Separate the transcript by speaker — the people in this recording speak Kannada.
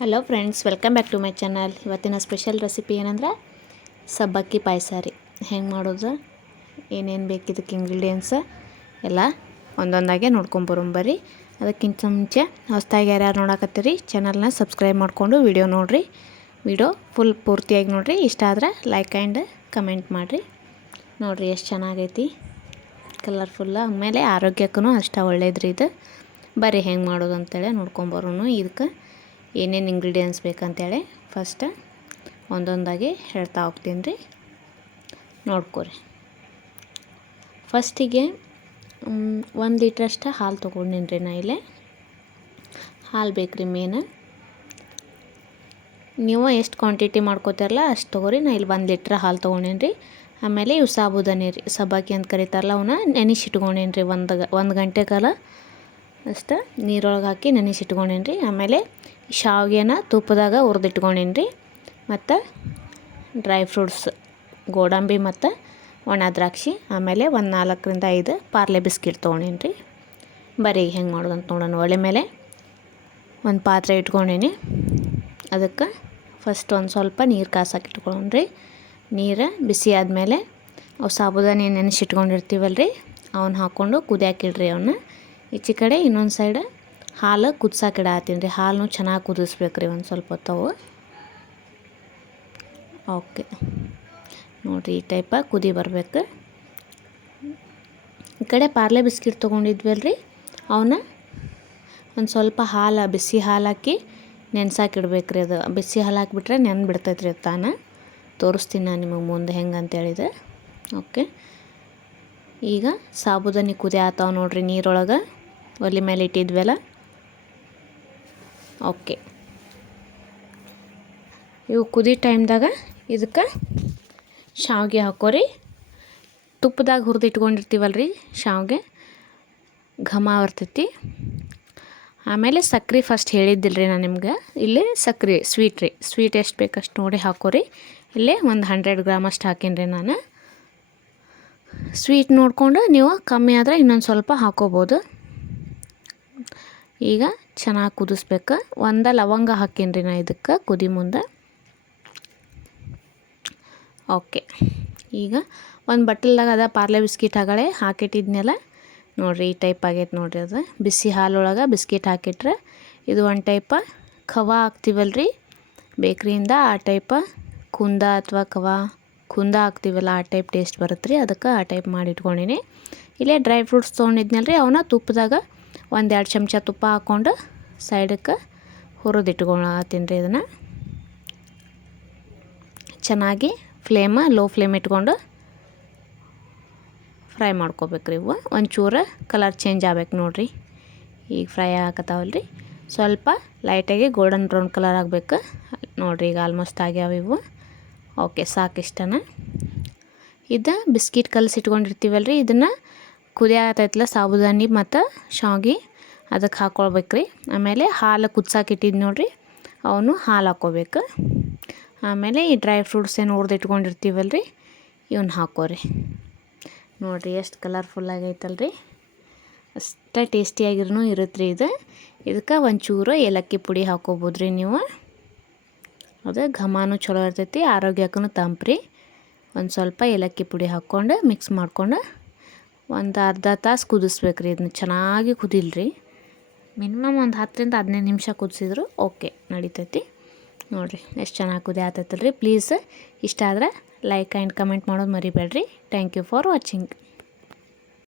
Speaker 1: Hello friends welcome back to my channel ಇವತ್ತಿನ ಸ್ಪೆಷಲ್ ರೆಸಿಪಿ ಏನಂದ್ರೆ ಸಬ್ಬಕ್ಕಿ ಪಾಯಸ ರೀ. ಹೆಂಗೆ ಮಾಡೋದು? ಏನೇನು ಬೇಕು ಇದಕ್ಕೆ ಇಂಗ್ರೀಡಿಯೆಂಟ್ಸ್ ಎಲ್ಲ ಒಂದೊಂದಾಗೆ ನೋಡ್ಕೊಂಬರೋಂಬರಿ ಅದಕ್ಕಿಂತ ಮುಂಚೆ ಹೊಸ್ದಾಗಿ ಯಾರ್ಯಾರು ನೋಡಕತ್ತೀರಿ ಚಾನಲ್ನ ಸಬ್ಸ್ಕ್ರೈಬ್ ಮಾಡಿಕೊಂಡು ವಿಡಿಯೋ ನೋಡಿರಿ. ವಿಡಿಯೋ ಫುಲ್ ಪೂರ್ತಿಯಾಗಿ ನೋಡಿರಿ. ಇಷ್ಟ ಆದ್ರೆ ಲೈಕ್ ಆ್ಯಂಡ್ ಕಮೆಂಟ್ ಮಾಡಿರಿ. ನೋಡಿರಿ ಎಷ್ಟು ಚೆನ್ನಾಗೈತಿ. ಕಲರ್ಫುಲ್ಲ ಆಮೇಲೆ ಆರೋಗ್ಯಕ್ಕೂ ಅಷ್ಟ ಒಳ್ಳೇದ್ರಿ ಇದು. ಬರ್ರಿ ಹೆಂಗೆ ಮಾಡೋದು ಅಂತೇಳಿ ನೋಡ್ಕೊಂಬರೋನು ಇದಕ್ಕೆ ಏನೇನು ಇಂಗ್ರೀಡಿಯೆಂಟ್ಸ್ ಬೇಕಂತೇಳಿ ಫಸ್ಟ್ ಒಂದೊಂದಾಗಿ ಹೇಳ್ತಾ ಹೋಗ್ತೀನಿ ರೀ. ನೋಡ್ಕೊರಿ. ಫಸ್ಟಿಗೆ ಒಂದು ಲೀಟ್ರಷ್ಟು ಹಾಲು ತೊಗೊಂಡಿನಿ ರೀ ನಾ ಇಲ್ಲೇ. ಹಾಲು ಬೇಕು ರೀ ಮೇನ್ ನೀವು ಎಷ್ಟು ಕ್ವಾಂಟಿಟಿ ಮಾಡ್ಕೋತಾರಲ್ಲ ಅಷ್ಟು ತೊಗೊರಿ, ನಾ ಇಲ್ಲಿ ಒಂದು ಲೀಟ್ರ್ ಹಾಲು ತೊಗೊಂಡೇನಿ ರೀ. ಆಮೇಲೆ ಇವು ಸಾಬುದಾನಿ ರೀ ಸಬ್ಬಕ್ಕಿ ಅಂತ ಕರೀತಾರಲ್ಲ ಅವನ್ನ ನೆನೆಸಿಟ್ಕೊಂಡೇನಿ ರೀ ಒಂದು ಒಂದು ಗಂಟೆ ಕಾಲ. ಅಷ್ಟು ನೀರೊಳಗೆ ಹಾಕಿ ನೆನೆಸಿಟ್ಕೊಂಡೇನಿ ರೀ. ಆಮೇಲೆ ಶಾವಿಗೆನ ತುಪ್ಪದಾಗ ಹುರಿದಿಟ್ಕೊಂಡೇನಿ ರೀ ಮತ್ತು ಡ್ರೈ ಫ್ರೂಟ್ಸ್, ಗೋಡಂಬಿ ಮತ್ತು ಒಣ ದ್ರಾಕ್ಷಿ, ಆಮೇಲೆ ಒಂದು ನಾಲ್ಕರಿಂದ ಐದು ಪಾರ್ಲೆ ಬಿಸ್ಕಿಟ್ ತೊಗೊಂಡಿನಿ ರೀ ಬರೀ ಹೆಂಗೆ ಮಾಡೋದಂತ ನೋಡೋಣ. ಒಲೆ ಮೇಲೆ ಒಂದು ಪಾತ್ರೆ ಇಟ್ಕೊಂಡಿನಿ. ಅದಕ್ಕೆ ಫಸ್ಟ್ ಒಂದು ಸ್ವಲ್ಪ ನೀರು ಕಾಸಕ್ಕೆ ರೀ ನೀರು ಬಿಸಿ ಆದಮೇಲೆ ಅವು ಸಾಬುದಾನಿ ನೆನೆಸಿಟ್ಕೊಂಡಿರ್ತೀವಲ್ಲ ರೀ ಅವನ್ನ ಹಾಕ್ಕೊಂಡು ಕುದಿಯಾಕಿಡ್ರಿ ಅವನ್ನ. ಈಚೆ ಕಡೆ ಇನ್ನೊಂದು ಸೈಡ್ ಹಾಲು ಕುದ್ಸಕ್ಕೆ ಇಡಾತೀನಿ ರೀ. ಹಾಲು ಚೆನ್ನಾಗಿ ಕುದಿಸ್ಬೇಕು ರೀ ಒಂದು ಸ್ವಲ್ಪ ಹೊತ್ತವು ಓಕೆ. ನೋಡಿರಿ ಈ ಟೈಪ ಕುದಿ ಬರಬೇಕು. ಈ ಕಡೆ ಪಾರ್ಲೆ ಬಿಸ್ಕಿಟ್ ತೊಗೊಂಡಿದ್ವಲ್ಲ ರೀ ಅವನ್ನ ಒಂದು ಸ್ವಲ್ಪ ಹಾಲು, ಬಿಸಿ ಹಾಲು ಹಾಕಿ ನೆನ್ಸಾಕಿಡ್ಬೇಕು ರೀ ಅದು. ಬಿಸಿ ಹಾಲು ಹಾಕಿಬಿಟ್ರೆ ನೆನ್ ಬಿಡ್ತೈತೆ ರೀ ತಾನು. ತೋರಿಸ್ತೀನಿ ನಾನು ನಿಮಗೆ ಮುಂದೆ ಹೆಂಗೆ ಅಂತೇಳಿದೆ ಓಕೆ. ಈಗ ಸಾಬುದಾನಿ ಕುದಿ ಆತಾವ ನೋಡ್ರಿ ನೀರೊಳಗೆ. ಒಲೆ ಮೇಲೆ ಇಟ್ಟಿದ್ವಲ್ಲ. ಓಕೆ. ಇವು ಕುದಿ ಟೈಮ್ದಾಗ ಇದಕ್ಕೆ ಶಾವಿಗೆ ಹಾಕೋರಿ. ತುಪ್ಪದಾಗ ಹುರಿದಿಟ್ಕೊಂಡಿರ್ತೀವಲ್ಲ ರೀ ಶಾವಿಗೆ. ಘಮ ಬರ್ತೈತಿ. ಆಮೇಲೆ ಸಕ್ರೆ ಫಸ್ಟ್ ಹೇಳಿದ್ದಿಲ್ಲ ರೀ ನಾನು ನಿಮ್ಗೆ. ಇಲ್ಲಿ ಸಕ್ರೆ ಸ್ವೀಟ್ ರೀ. ಸ್ವೀಟ್ ಎಷ್ಟು ಬೇಕಷ್ಟು ನೋಡಿ ಹಾಕೋರಿ. ಇಲ್ಲೇ ಒಂದು ಹಂಡ್ರೆಡ್ ಗ್ರಾಮ್ ಅಷ್ಟು ಹಾಕೀನಿ ರೀ ನಾನು. ಸ್ವೀಟ್ ನೋಡಿಕೊಂಡು ನೀವು ಕಮ್ಮಿ ಆದರೆ ಇನ್ನೊಂದು ಸ್ವಲ್ಪ ಹಾಕೋಬೋದು. ಈಗ ಚೆನ್ನಾಗಿ ಕುದಿಸ್ಬೇಕು. ಒಂದು ಲವಂಗ ಹಾಕೀನಿ ನಾ ಇದಕ್ಕೆ, ಕುದಿ ಮುಂದೆ. ಓಕೆ ಈಗ ಒಂದು ಬಟ್ಟಲ್ದಾಗ ಅದ ಪಾರ್ಲೆ ಬಿಸ್ಕಿಟ್ ಹಾಗಳೆ ಹಾಕಿಟ್ಟಿದ್ನೆಲ್ಲ. ನೋಡಿರಿ ಈ ಟೈಪ್ ಆಗೈತೆ ನೋಡಿರಿ ಅದು. ಬಿಸಿ ಹಾಲೊಳಗೆ ಬಿಸ್ಕಿಟ್ ಹಾಕಿಟ್ರೆ ಇದು ಒಂದು ಟೈಪ ಖವಾ ರೀ ಬೇಕ್ರಿಯಿಂದ ಆ ಟೈಪ ಕುಂದ ಅಥವಾ ಖವಾ ಕುಂದ ಹಾಕ್ತೀವಲ್ಲ, ಆ ಟೈಪ್ ಟೇಸ್ಟ್ ಬರುತ್ತೆ ರೀ ಅದಕ್ಕೆ ಆ ಟೈಪ್ ಮಾಡಿ ಇಟ್ಕೊಂಡಿನಿ ಇಲ್ಲೇ ಡ್ರೈ ಫ್ರೂಟ್ಸ್ ತೊಗೊಂಡಿದ್ನಲ್ಲ ರೀ ಅವನ್ನ ತುಪ್ಪದಾಗ ಒಂದೆರಡು ಚಮಚ ತುಪ್ಪ ಹಾಕ್ಕೊಂಡು ಸೈಡಕ್ಕೆ ಹುರಿದಿಟ್ಕೊಳತ್ತೀನಿ ರೀ ಇದನ್ನು. ಚೆನ್ನಾಗಿ ಫ್ಲೇಮ, ಲೋ ಫ್ಲೇಮ್ ಇಟ್ಕೊಂಡು ಫ್ರೈ ಮಾಡ್ಕೋಬೇಕು ರೀ ಇವು. ಒಂಚೂರು ಕಲರ್ ಚೇಂಜ್ ಆಗ್ಬೇಕು ನೋಡಿರಿ. ಈಗ ಫ್ರೈ ಆಗತ್ತಾವಲ್ಲ ರೀ ಸ್ವಲ್ಪ ಲೈಟಾಗಿ ಗೋಲ್ಡನ್ ಬ್ರೌನ್ ಕಲರ್ ಆಗಬೇಕು. ನೋಡಿರಿ ಈಗ ಆಲ್ಮೋಸ್ಟ್ ಆಗ್ಯಾವ ಇವು. ಓಕೆ, ಸಾಕಿಷ್ಟನ. ಇದು ಬಿಸ್ಕಿಟ್ ಕಲಸಿಟ್ಕೊಂಡಿರ್ತೀವಲ್ಲ ರೀ ಇದನ್ನು ಕುದಿಯಾಗತ್ತೈತಲ್ಲ ಸಾಬುದಾನಿ ಮತ್ತು ಶಾವಿಗೆ ಅದಕ್ಕೆ ಹಾಕ್ಕೊಳ್ಬೇಕು ರೀ ಆಮೇಲೆ ಹಾಲು ಕುದ್ಸಾಕಿಟ್ಟಿದ್ದು ನೋಡಿರಿ, ಅವನು ಹಾಲು ಹಾಕ್ಕೋಬೇಕು ಆಮೇಲೆ ಈ ಡ್ರೈ ಫ್ರೂಟ್ಸ್ ಏನು ಹುರಿದಿಟ್ಕೊಂಡಿರ್ತೀವಲ್ಲ ರೀ ಇವನ್ನ ಹಾಕೋರಿ. ನೋಡಿರಿ ಎಷ್ಟು ಕಲರ್ಫುಲ್ ಆಗೈತಲ್ಲ ರೀ ಅಷ್ಟೇ ಟೇಸ್ಟಿಯಾಗಿರೂ ಇರುತ್ತೆ ರೀ ಇದು. ಇದಕ್ಕೆ ಒಂಚೂರು ಏಲಕ್ಕಿ ಪುಡಿ ಹಾಕೋಬೋದು ರೀ ನೀವು. ಅದು ಘಮಾನು ಚಲೋ ಇರ್ತೈತಿ ಆರೋಗ್ಯಕ್ಕೂ ತಂಪ್ರಿ. ಒಂದು ಸ್ವಲ್ಪ ಏಲಕ್ಕಿ ಪುಡಿ ಹಾಕ್ಕೊಂಡು ಮಿಕ್ಸ್ ಮಾಡ್ಕೊಂಡು ಒಂದು ಅರ್ಧ ತಾಸು ಕುದಿಸ್ಬೇಕು ರೀ ಇದನ್ನ ಚೆನ್ನಾಗಿ ಕುದಿಲ್ರಿ. ಮಿನಿಮಮ್ ಒಂದು ಹತ್ತರಿಂದ ಹದಿನೈದು ನಿಮಿಷ ಕುದಿಸಿದ್ರು ಓಕೆ ನಡೀತೈತಿ. ನೋಡಿರಿ, ಎಷ್ಟು ಚೆನ್ನಾಗಿ ಕುದಿ ಆತೈತಲ್ರಿ. ಪ್ಲೀಸ್ ಇಷ್ಟ ಆದ್ರೆ ಲೈಕ್ ಆ್ಯಂಡ್ ಕಮೆಂಟ್ ಮಾಡೋದು ಮರಿಬೇಡ್ರಿ. Thank you for watching